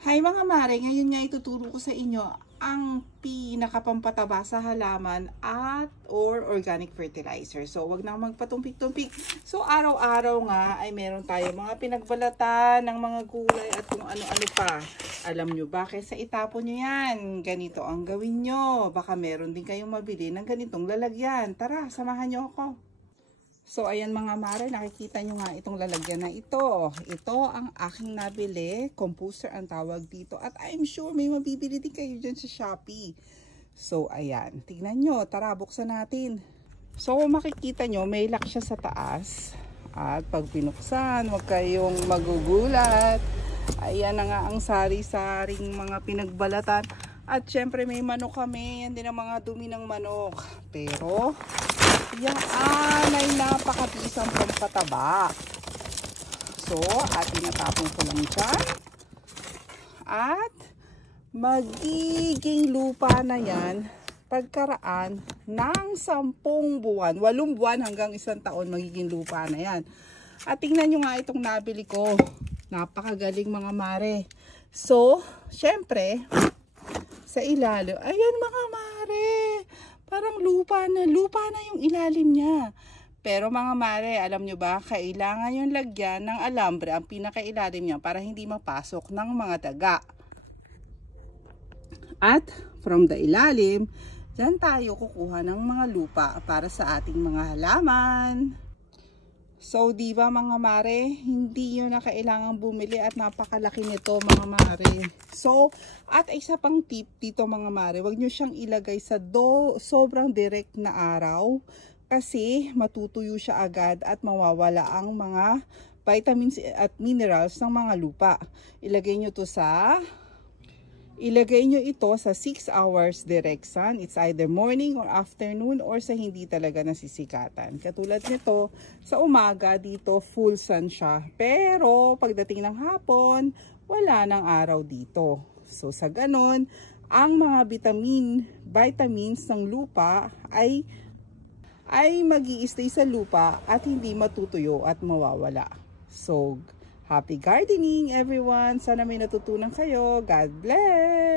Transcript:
Hi mga mare, ngayon nga ituturo ko sa inyo ang pinakapampataba sa halaman at or organic fertilizer. So, wag nang magpatumpik-tumpik. So, araw-araw nga ay meron tayo mga pinagbalatan ng mga gulay at kung ano-ano pa. Alam nyo ba, kaysa itapon nyo yan, ganito ang gawin nyo. Baka meron din kayong mabili ng ganitong lalagyan. Tara, samahan nyo ako. So, ayan mga mare, nakikita nyo nga itong lalagyan na ito. Ito ang aking nabili. Composter ang tawag dito. At I'm sure may mabibili din kayo dyan sa Shopee. So, ayan. Tignan nyo. Tara, buksan natin. So, makikita nyo, may lock siya sa taas. At pag binuksan, huwag kayong magugulat. Ayan na nga ang sari-saring mga pinagbalatan. At syempre may manok kami. Yan din ang mga dumi ng manok. Pero yan ay napakabisang pampataba. So, ating natapon ko lang dyan. At magiging lupa na yan pagkaraan ng 10 buwan. 8 buwan hanggang 1 taon magiging lupa na yan. At tingnan nyo nga itong nabili ko. Napakagaling mga mare. So, syempre, sa ilalim, ayan mga mare, parang lupa na yung ilalim niya. Pero mga mare, alam nyo ba, kailangan yung lagyan ng alambre ang pinakailalim niya para hindi mapasok ng mga daga. At from the ilalim, dyan tayo kukuha ng mga lupa para sa ating mga halaman. So, di ba mga mare, hindi yun na kailangan bumili at napakalaki nito mga mare. So, at isa pang tip dito mga mare, wag nyo siyang ilagay sa sobrang direct na araw kasi matutuyo siya agad at mawawala ang mga vitamins at minerals ng mga lupa. Ilagay nyo ito sa 6 hours direct sun. It's either morning or afternoon or sa hindi talaga nasisikatan. Katulad nito, sa umaga dito full sun siya. Pero pagdating ng hapon, wala nang araw dito. So sa ganon, ang mga vitamins ng lupa ay magi-stay sa lupa at hindi matutuyo at mawawala. So, happy gardening everyone! Sana may natutunan kayo. God bless!